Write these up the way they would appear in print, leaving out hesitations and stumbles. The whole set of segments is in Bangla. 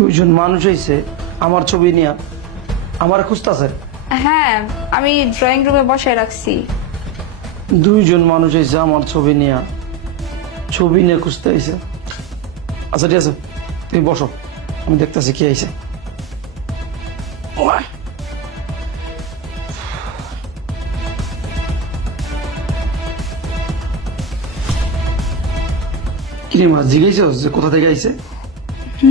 দুইজন মানুষ হয়েছে আমার ছবি নিয়ে আমার খুঁজতেছে। হ্যাঁ, আমি ড্রয়িং রুমে বসায় রাখছি। দুইজন মানুষ হয়েছে আমার ছবি নিয়ে খুঁজতে আইছে। আচ্ছা ঠিক আছে, তুমি বসো, আমি দেখতেছি কি আইছে। কিরে মা, জিজ্ঞেস যে কোথা থেকে আইছে?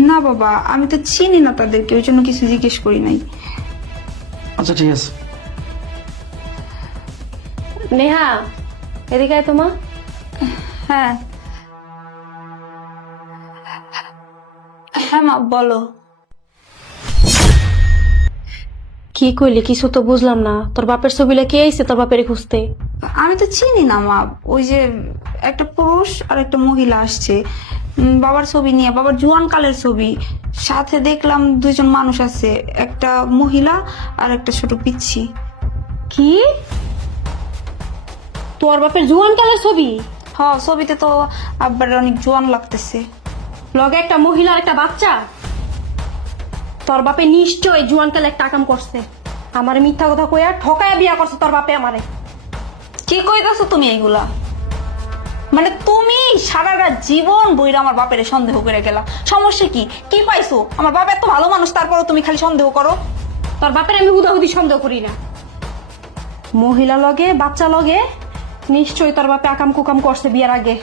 না বাবা, আমি তো চিনি না তাদেরকে, ওই জন্য কিছু জিজ্ঞেস করি নাই। আচ্ছা ঠিক আছে। নেহা, এদিকে আয় তোমা। হ্যাঁ হ্যাঁ মা, বলো। কি কইলি? কিছু তো বুঝলাম না। তোর বাপের ছবিলা কে আইছে তোর বাপের খুঁজতে? আমি তো চিনি না মা, ওই যে একটা পুরুষ আর একটা মহিলা আসছে বাবার ছবি নিয়ে, বাবার জোয়ান কালের ছবি। সাথে দেখলাম দুইজন মানুষ আছে, একটা মহিলা আর একটা ছোট পিচ্ছি। কি? তোর বাপের জুয়ান কালের ছবি? হ্যাঁ, ছবিতে তো আব্বার অনেক জোয়ান লাগতেছে। লগে একটা মহিলা আর একটা বাচ্চা। তোর বাপে নিশ্চয় জুয়ান কালে একটা কাম করছে। আমার মিথ্যা কথা কইয়া ঠকায়া বিয়া করছে তোর বাপে আমারে। কি কইতাছো তুমি এইগুলা? মানে তুমি সারা রাত জীবন বইরা আমার বাপের সন্দেহ করে গেলা, সমস্যা কি? কি পাইছো? আমার বাপ এত ভালো মানুষ, তারপরও তুমি খালি সন্দেহ করো। তোর বাপের আমি হুদাহুদি সন্দেহ করি না। মহিলা লগে বাচ্চা লগে নিশ্চয়ই তোর বাপে আকাম কুকাম করছে বিয়ার আগে।